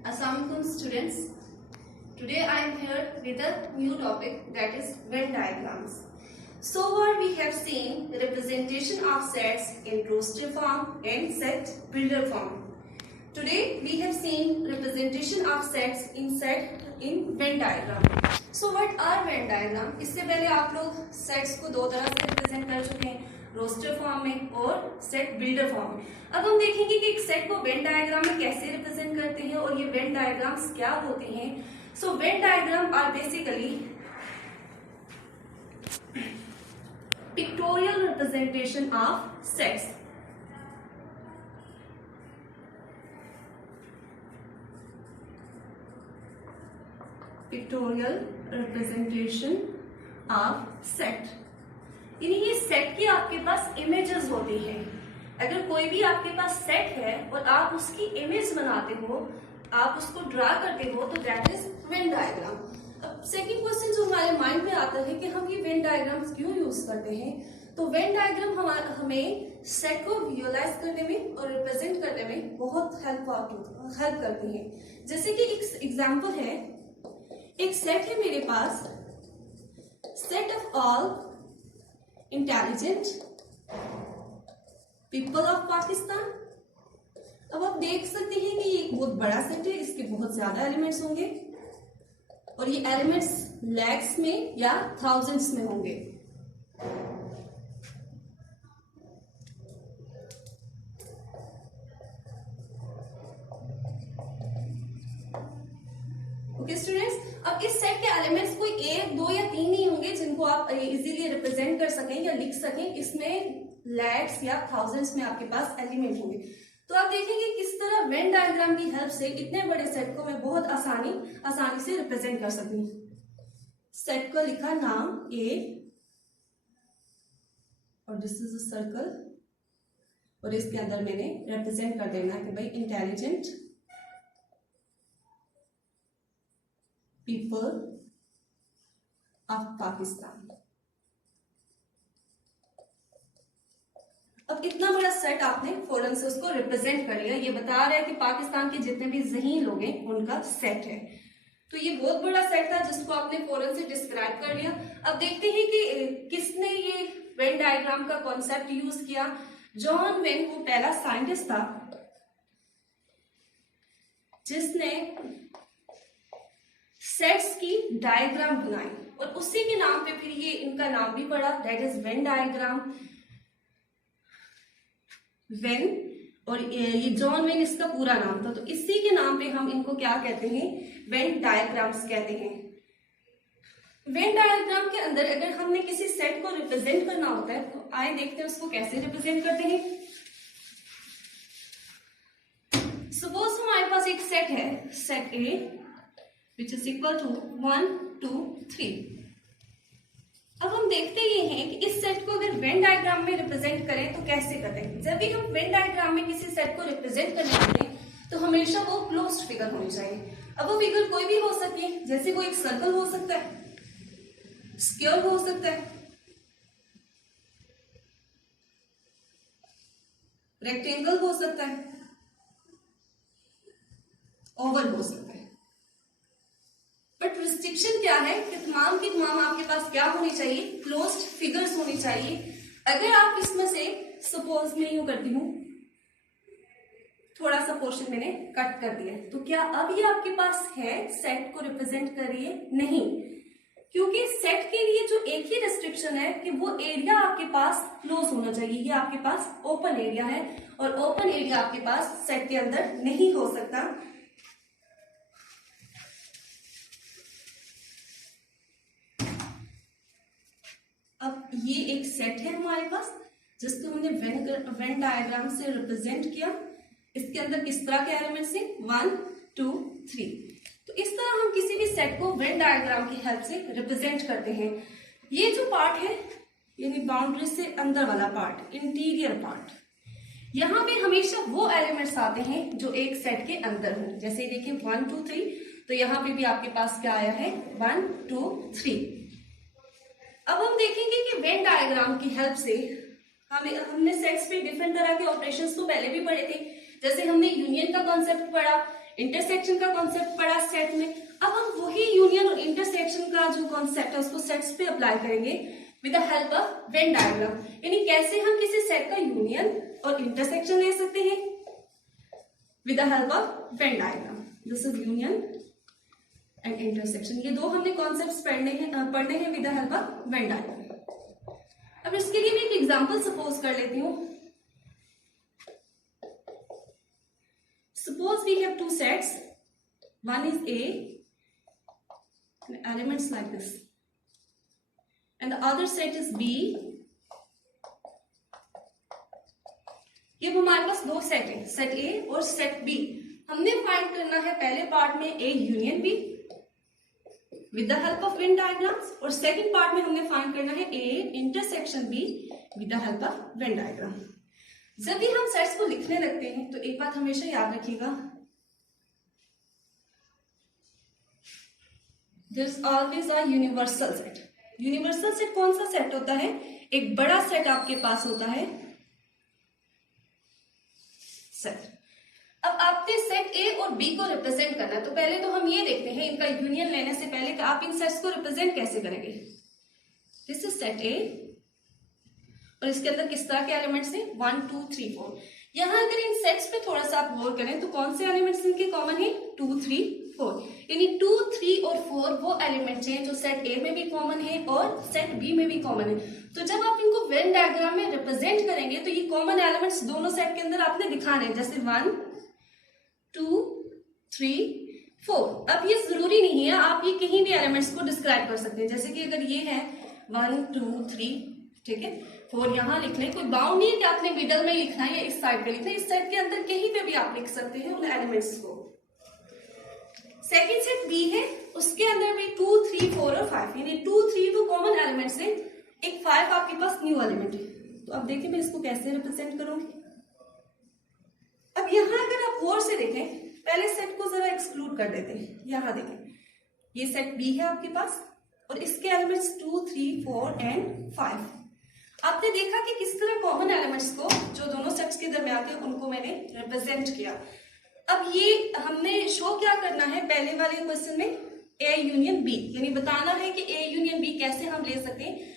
Assalamualaikum students. Today I am here with a new topic, that is Venn diagrams. So far we have seen the representation of sets in roster form and set builder form. Today we have seen representation of sets in Venn diagram. So what are Venn diagram? इससे पहले आप लोग sets को दो तरह से represent कर चुके हैं, रोस्टर फॉर्म में और सेट बिल्डर फॉर्म में। अब हम देखेंगे कि एक सेट को वेन डायग्राम में कैसे रिप्रेजेंट करते हैं और ये वेन डायग्राम्स क्या होते हैं। So Venn diagram are basically pictorial representation of sets. Pictorial representation of set, यानी ये सेट की आपके पास इमेजेस होती हैं। अगर कोई भी आपके पास सेट है और आप उसकी इमेज बनाते हो, आप उसको ड्रा करते हो, तो दैट इज वेन डायग्राम। अब सेकंड क्वेश्चन जो हमारे माइंड में आता है कि हम ये वेन डायग्राम्स क्यों यूज करते हैं, तो वेन डायग्राम हमें सेट को विजुअलाइज करने में और रिप्रेजेंट करने में बहुत हेल्प करती है। जैसे कि एक एग्जाम्पल है, एक सेट है मेरे पास, set of all intelligent people of Pakistan. अब आप देख सकते हैं कि ये एक बहुत बड़ा सेट है, इसके बहुत ज्यादा एलिमेंट्स होंगे और ये एलिमेंट्स लैक्स में या थाउजेंड्स में होंगे। ओके स्टूडेंट्स, अब इस सेट के एलिमेंट्स कोई एक, दो या तीन ही होंगे जिनको आप इजीली रिप्रेजेंट कर सकें या लिख सकें। इसमें लैक्स या थाउजेंड्स में आपके पास एलिमेंट होंगे। तो आप देखेंगे किस तरह वेन डायग्राम की हेल्प से इतने बड़े सेट को मैं बहुत आसानी से रिप्रेजेंट कर सकती हूँ। सेट को लिखा नाम ए और दिस इज अ सर्कल और इसके अंदर मैंने रिप्रेजेंट कर देना है कि भाई इंटेलिजेंट पीपल ऑफ पाकिस्तान। अब इतना बड़ा सेट आपने फौरन से उसको रिप्रेजेंट कर लिया, ये बता रहा है कि पाकिस्तान के जितने भी ज़हीन लोग हैं उनका सेट है। तो ये बहुत बड़ा सेट था जिसको आपने फौरन से डिस्क्राइब कर लिया। अब देखते हैं कि किसने ये वेन डायग्राम का कॉन्सेप्ट यूज किया। जॉन वेन वो पहला साइंटिस्ट था जिसने सेट्स की डायग्राम बनाई और उसी के नाम पे फिर ये इनका नाम भी पड़ा, that is Venn diagram. When और ये जॉन वेन इसका पूरा नाम था, तो इसी के नाम पे हम इनको क्या कहते हैं, वेन डायग्राम्स कहते हैं। वेन डायग्राम के अंदर अगर हमने किसी सेट को रिप्रेजेंट करना होता है तो आइए देखते हैं उसको कैसे रिप्रेजेंट करते हैं। सपोज हमारे पास एक सेट है, set A which is equal to 1, 2, 3। अब हम देखते ये हैं कि इस सेट को अगर वेन डायग्राम में रिप्रेजेंट करें तो कैसे करते हैं। जब भी हम वेन डायग्राम में किसी सेट को रिप्रेजेंट करने जाते हैं तो हमेशा वो क्लोज्ड फिगर होनी चाहिए। अब वो फिगर कोई भी हो सकती है, जैसे वो एक सर्कल हो सकता है, स्क्वायर हो सकता है, रेक्टेंगल हो सकता है, ओवल हो सकता है। बट रिस्ट्रिक्शन क्या है कि तमाम की तमाम आपके पास क्या होनी चाहिए, क्लोज्ड फिगर्स होनी चाहिए। अगर आप इसमें से सपोज मैं यूं करती हूं, थोड़ा सा पोर्शन मैंने कट कर दिया, तो क्या अब ये आपके पास है सेट को रिप्रेजेंट कर रही है? नहीं, क्योंकि सेट के लिए जो एक ही रिस्ट्रिक्शन है कि वो एरिया आपके पास क्लोज होना चाहिए। ये आपके पास ओपन एरिया है और ओपन एरिया आपके पास सेट के अंदर नहीं हो सकता। अब ये एक सेट है हमारे पास जिसको हमने वेन डायग्राम से रिप्रेजेंट किया। इसके अंदर किस तरह के एलिमेंट्स हैं, 1, 2, 3। तो इस तरह हम किसी भी सेट को वेन डायग्राम की हेल्प से रिप्रेजेंट करते हैं। ये जो पार्ट है यानी बाउंड्री से अंदर वाला पार्ट, इंटीरियर पार्ट, यहाँ पे हमेशा वो एलिमेंट्स आते हैं जो एक सेट के अंदर हो। जैसे देखिए 1, 2, 3, तो यहाँ पे भी आपके पास क्या आया है, 1, 2, 3। अब हम देखेंगे कि वेन डायग्राम की हेल्प से हमने सेट्स पे डिफरेंट तरह के ऑपरेशंस तो पहले भी पढ़े थे, जैसे हमने यूनियन का कॉन्सेप्ट पढ़ा, इंटरसेक्शन का कॉन्सेप्ट पढ़ा सेट में, अब हम वही यूनियन और इंटरसेक्शन का जो कॉन्सेप्ट है उसको सेट्स पे अप्लाई करेंगे with the help of Venn diagram. यानी कैसे हम किसी सेट का यूनियन और इंटरसेक्शन ले सकते हैं with the help of Venn diagram. This is union and intersection, ये दो हमने कॉन्सेप्ट्स पढ़ने हैं with the help of Venn diagram. अब इसके लिए मैं एक एग्जांपल सपोज कर लेती हूँ। Suppose we have two sets, one is A, elements like this, and the other set is B. ये हमारे पास दो सेट है, सेट A और सेट B। हमने फाइंड करना है पहले पार्ट में A union B with the help of Venn diagrams, और सेकंड पार्ट में हमने फाइंड करना है A intersection B with the help of Venn diagram. जब भी हम सेट्स को लिखने लगते हैं तो एक बात हमेशा याद रखिएगा, there is always a universal set. Universal set कौन सा सेट होता है? एक बड़ा सेट आपके पास होता है सेट। अब आपने सेट ए और बी को रिप्रेजेंट करना है, तो पहले तो हम ये देखते हैं इनका यूनियन लेने से पहले कि आप इन सेट्स को रिप्रेजेंट कैसे करेंगे। दिस इज सेट ए और इसके अंदर किस तरह के एलिमेंट्स हैं? 1 2 3 4। यहाँ अगर इन सेट्स पे थोड़ा सा आप गौर करें तो कौन से एलिमेंट्स इनके कॉमन है? 2 3 4। यानी 2 3 और 4 वो एलिमेंट्स हैं जो सेट ए में भी कॉमन है और सेट बी में भी कॉमन है। तो जब आप इनको वेन डायग्राम में रिप्रेजेंट करेंगे तो ये कॉमन एलिमेंट्स दोनों सेट के अंदर आपने दिखाने हैं, जैसे 1 2 3 4। अब ये जरूरी नहीं है, आप ये कहीं भी एलिमेंट्स को डिस्क्राइब कर सकते हैं। जैसे कि अगर ये है 1 2 3, ठीक है, 4 यहाँ लिख लें, कोई बाउंड नहीं है कि आपने मिडल में लिखना है या इस साइड पे लिखना है। इस सेट के अंदर कहीं पे भी आप लिख सकते हैं उन एलिमेंट्स को। सेकंड सेट बी है, उसके अंदर भी 2 3 4 और 5, यानी 2 3 तो कॉमन एलिमेंट्स हैं, एक 5 आपके पास न्यू एलिमेंट है। तो अब देखिए मैं इसको कैसे रिप्रेजेंट करूंगी। अब यहाँ अगर आप गौर से देखें, पहले सेट को जरा एक्सक्लूड कर देते हैं। यहाँ देखें, ये सेट बी है आपके पास और इसके एलिमेंट्स 2 3 4 एंड 5। आपने देखा कि किस तरह कॉमन एलिमेंट्स को जो दोनों सेट्स के दरमियान थे उनको मैंने रिप्रेजेंट किया। अब ये हमने शो क्या करना है पहले वाले क्वेश्चन में? ए यूनियन बी, यानी बताना है कि ए यूनियन बी कैसे हम ले सकते हैं।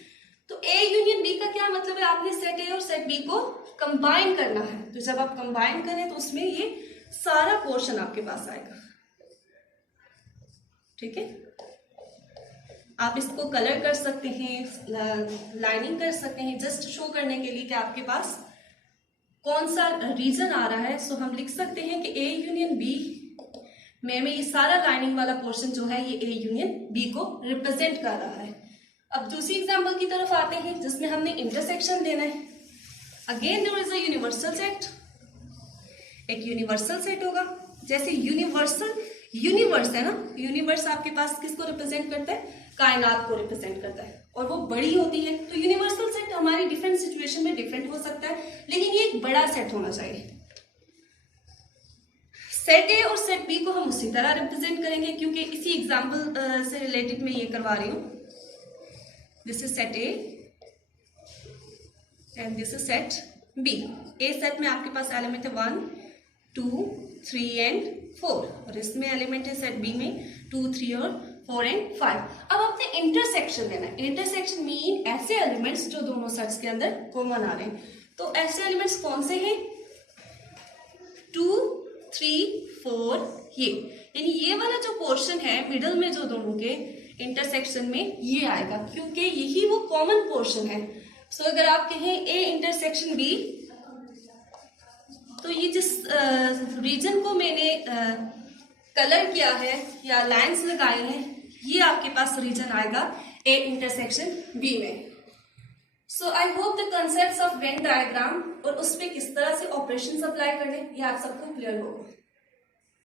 तो ए यूनियन बी का क्या मतलब है? आपने सेट ए और सेट बी को कंबाइन करना है। तो जब आप कंबाइन करें तो उसमें ये सारा पोर्शन आपके पास आएगा, ठीक है। आप इसको कलर कर सकते हैं, लाइनिंग कर सकते हैं, जस्ट शो करने के लिए कि आपके पास कौन सा रीजन आ रहा है। सो हम लिख सकते हैं कि ए यूनियन बी में ये सारा लाइनिंग वाला पोर्शन जो है ये ए यूनियन बी को रिप्रेजेंट कर रहा है। अब दूसरी एग्जांपल की तरफ आते हैं जिसमें हमने इंटरसेक्शन देना है। Again there is a universal set, एक यूनिवर्सल सेट होगा। जैसे यूनिवर्स है ना, यूनिवर्स आपके पास किसको रिप्रेजेंट करता है? कायनात को रिप्रेजेंट करता है और वो बड़ी होती है। तो यूनिवर्सल सेट हमारी डिफरेंट सिचुएशन में डिफरेंट हो सकता है, लेकिन ये एक बड़ा सेट होना चाहिए। सेट ए और सेट बी को हम उसी तरह रिप्रेजेंट करेंगे, क्योंकि इसी एग्जांपल से रिलेटेड मैं ये करवा रही हूँ। This is set A and this is set B. A set में आपके पास एलिमेंट है 1 2 3 एंड 4 और इसमें एलिमेंट है सेट बी में 2 3 और 4 एंड 5। अब आपने इंटरसेक्शन लेना है। इंटरसेक्शन मीन ऐसे एलिमेंट्स जो दोनों सेट्स के अंदर कॉमन आ रहे हैं। तो ऐसे एलिमेंट्स कौन से हैं? 2 3 4, ये यानी ये वाला जो पोर्शन है मिडल में जो दोनों के इंटरसेक्शन में ये आएगा, क्योंकि यही वो कॉमन पोर्शन है। सो अगर आप कहें ए इंटरसेक्शन बी, तो ये जिस रीजन को मैंने कलर किया है या लाइंस लगाए हैं, ये आपके पास रीजन आएगा ए इंटरसेक्शन बी में। So I hope the concepts of Venn diagram और उस पे किस तरह से ऑपरेशंस अप्लाई करने ये आप सबको क्लियर होगा।